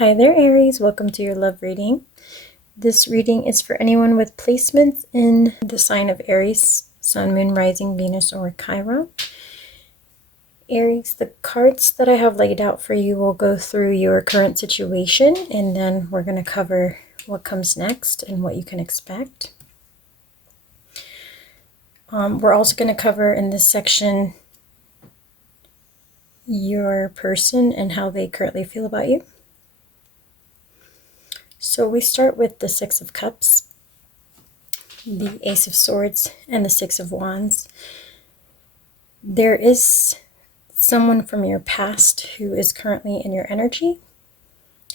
Hi there, Aries. Welcome to your love reading. This reading is for anyone with placements in the sign of Aries, Sun, Moon, Rising, Venus, or Chiron. Aries, the cards that I have laid out for you will go through your current situation, and then we're going to cover what comes next and what you can expect. We're also going to cover in this section your person and how they currently feel about you. So we start with the Six of Cups, the Ace of Swords, and the Six of Wands. There is someone from your past who is currently in your energy.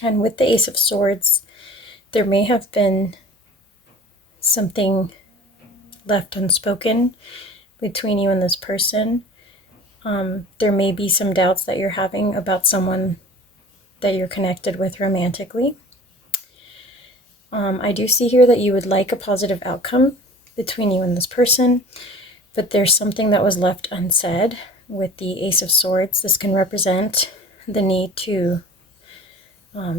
And with the Ace of Swords, there may have been something left unspoken between you and this person. There may be some doubts that you're having about someone that you're connected with romantically. I do see here that you would like a positive outcome between you and this person, but there's something that was left unsaid with the Ace of Swords. This can represent the need to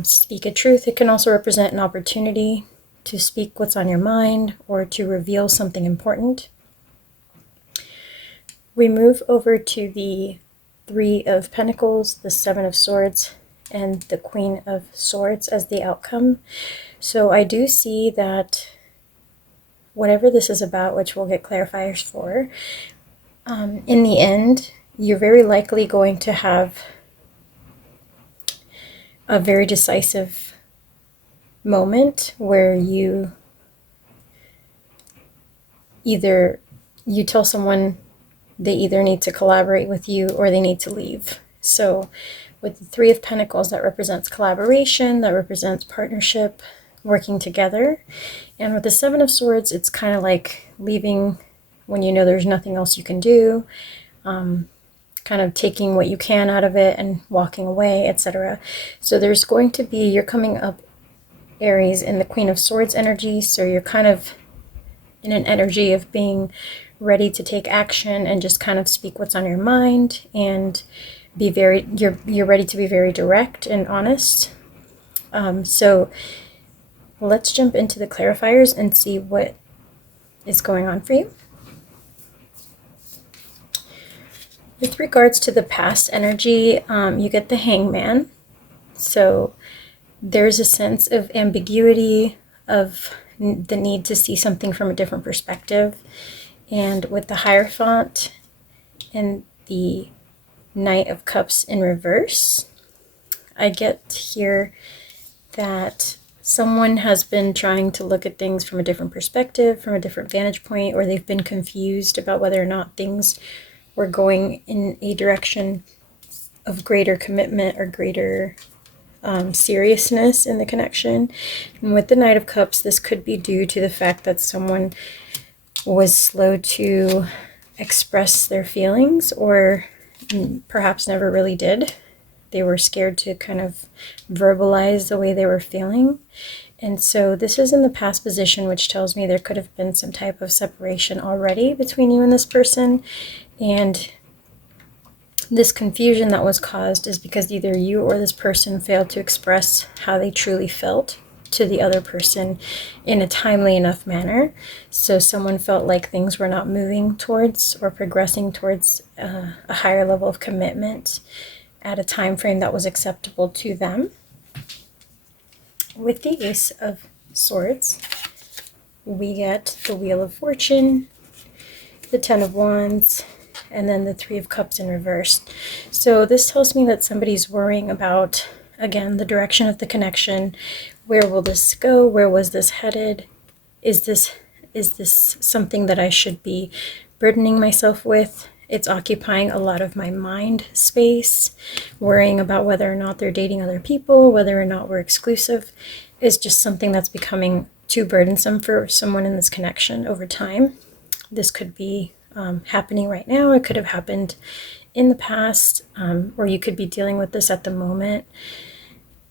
speak a truth. It can also represent an opportunity to speak what's on your mind or to reveal something important. We move over to the Three of Pentacles, the Seven of Swords, and the Queen of Swords as the outcome. So I do see that whatever this is about, which we'll get clarifiers for, in the end, you're very likely going to have a very decisive moment where you tell someone they either need to collaborate with you or they need to leave. So with the Three of Pentacles, that represents collaboration, that represents partnership, working together. And with the Seven of Swords, it's kind of like leaving when you know there's nothing else you can do, kind of taking what you can out of it and walking away, etc. So there's going to be, you're coming up, Aries, in the Queen of Swords energy, so you're kind of in an energy of being ready to take action and just kind of speak what's on your mind and be very, you're ready to be very direct and honest. So let's jump into the clarifiers and see what is going on for you. With regards to the past energy, you get the Hangman. So there's a sense of ambiguity, of the need to see something from a different perspective. And with the Hierophant and the Knight of Cups in reverse, I get here that someone has been trying to look at things from a different perspective, from a different vantage point, or they've been confused about whether or not things were going in a direction of greater commitment or greater seriousness in the connection. And with the Knight of Cups, this could be due to the fact that someone was slow to express their feelings, or perhaps never really did. They were scared to kind of verbalize the way they were feeling. And so this is in the past position, which tells me there could have been some type of separation already between you and this person. And this confusion that was caused is because either you or this person failed to express how they truly felt to the other person in a timely enough manner. So someone felt like things were not moving towards or progressing towards a higher level of commitment at a time frame that was acceptable to them. With the Ace of Swords, we get the Wheel of Fortune, the Ten of Wands, and then the Three of Cups in reverse. So this tells me that somebody's worrying about, again, the direction of the connection. Where will this go? Where was this headed? Is this something that I should be burdening myself with? It's occupying a lot of my mind space. Worrying about whether or not they're dating other people, whether or not we're exclusive, is just something that's becoming too burdensome for someone in this connection over time. This could be happening right now. It could have happened in the past, or you could be dealing with this at the moment.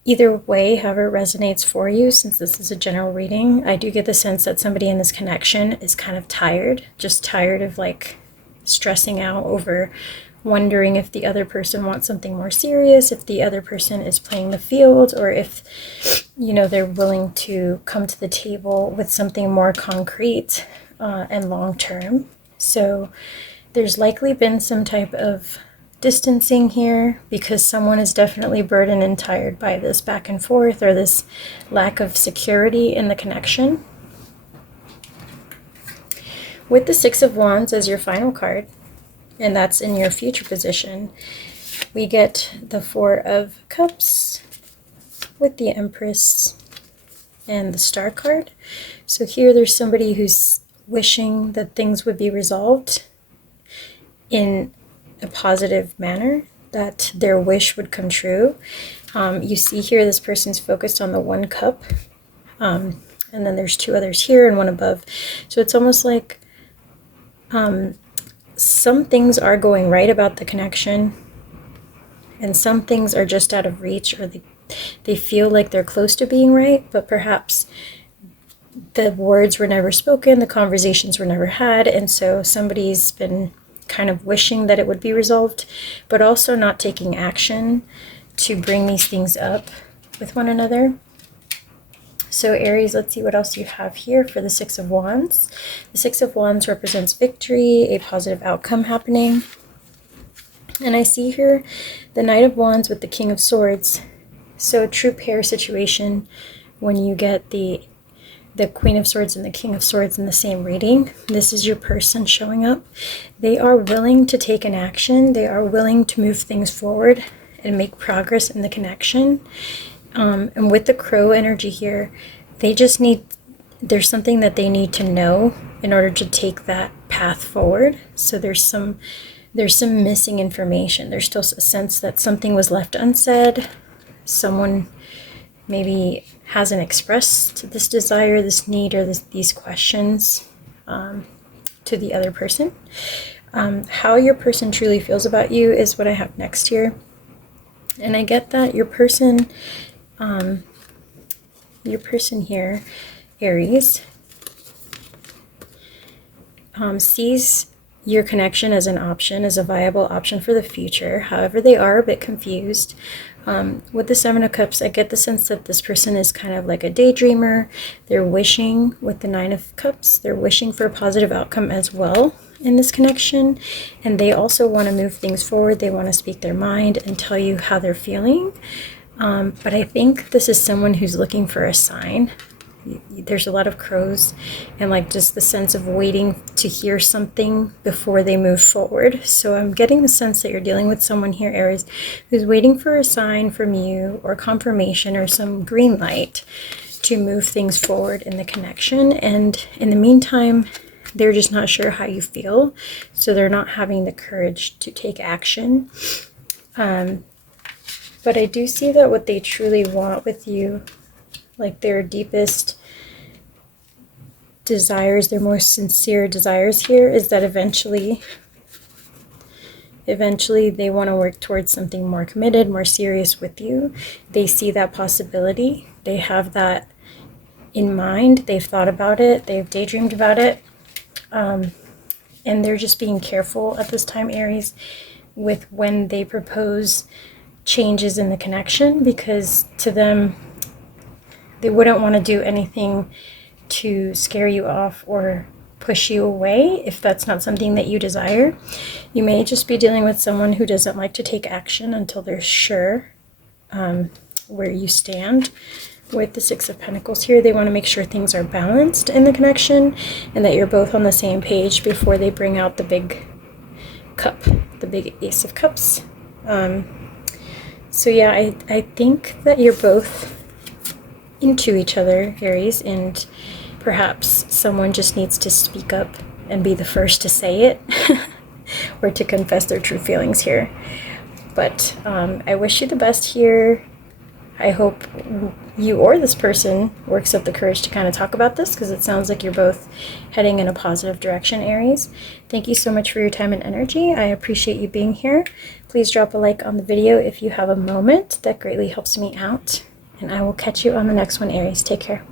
Either way, however it resonates for you, since this is a general reading, I do get the sense that somebody in this connection is kind of tired, just tired of like stressing out over wondering if the other person wants something more serious, if the other person is playing the field, or if, you know, they're willing to come to the table with something more concrete and long-term. So there's likely been some type of distancing here because someone is definitely burdened and tired by this back and forth or this lack of security in the connection. With the Six of Wands as your final card, and that's in your future position, we get the Four of Cups with the Empress and the Star card. So here there's somebody who's wishing that things would be resolved in a positive manner, that their wish would come true. You see here this person's focused on the one cup, and then there's two others here and one above. So it's almost like some things are going right about the connection, and some things are just out of reach, or they feel like they're close to being right, but perhaps the words were never spoken, the conversations were never had, and so somebody's been kind of wishing that it would be resolved, but also not taking action to bring these things up with one another. So Aries, let's see what else you have here for the Six of Wands. The Six of Wands represents victory, a positive outcome happening. And I see here the Knight of Wands with the King of Swords. So a true pair situation when you get the Queen of Swords and the King of Swords in the same reading. This is your person showing up. They are willing to take an action. They are willing to move things forward and make progress in the connection. And with the Crow energy here, they just there's something that they need to know in order to take that path forward. So there's some missing information. There's still a sense that something was left unsaid. Someone maybe hasn't expressed this desire, this need, or these questions to the other person. How your person truly feels about you is what I have next here. And I get that your person here, Aries, sees your connection as an option, as a viable option for the future. However, they are a bit confused. With the Seven of Cups, I get the sense that this person is kind of like a daydreamer. They're wishing, with the Nine of Cups, they're wishing for a positive outcome as well in this connection. And they also want to move things forward. They want to speak their mind and tell you how they're feeling. But I think this is someone who's looking for a sign. There's a lot of crows and like just the sense of waiting to hear something before they move forward. So I'm getting the sense that you're dealing with someone here, Aries, who's waiting for a sign from you or confirmation or some green light to move things forward in the connection. And in the meantime, they're just not sure how you feel. So they're not having the courage to take action. But I do see that what they truly want with you, like their deepest desires, their most sincere desires here, is that eventually they want to work towards something more committed, more serious with you. They see that possibility. They have that in mind. They've thought about it. They've daydreamed about it. And they're just being careful at this time, Aries, with when they propose changes in the connection, because to them, they wouldn't want to do anything to scare you off or push you away if that's not something that you desire. You may just be dealing with someone who doesn't like to take action until they're sure where you stand. With the Six of Pentacles here, they want to make sure things are balanced in the connection and that you're both on the same page before they bring out the big cup, the big Ace of Cups. So yeah, I think that you're both into each other, Aries, and perhaps someone just needs to speak up and be the first to say it or to confess their true feelings here. But I wish you the best here. I hope you or this person works up the courage to kind of talk about this, because it sounds like you're both heading in a positive direction, Aries. Thank you so much for your time and energy. I appreciate you being here. Please drop a like on the video if you have a moment. That greatly helps me out. And I will catch you on the next one, Aries. Take care.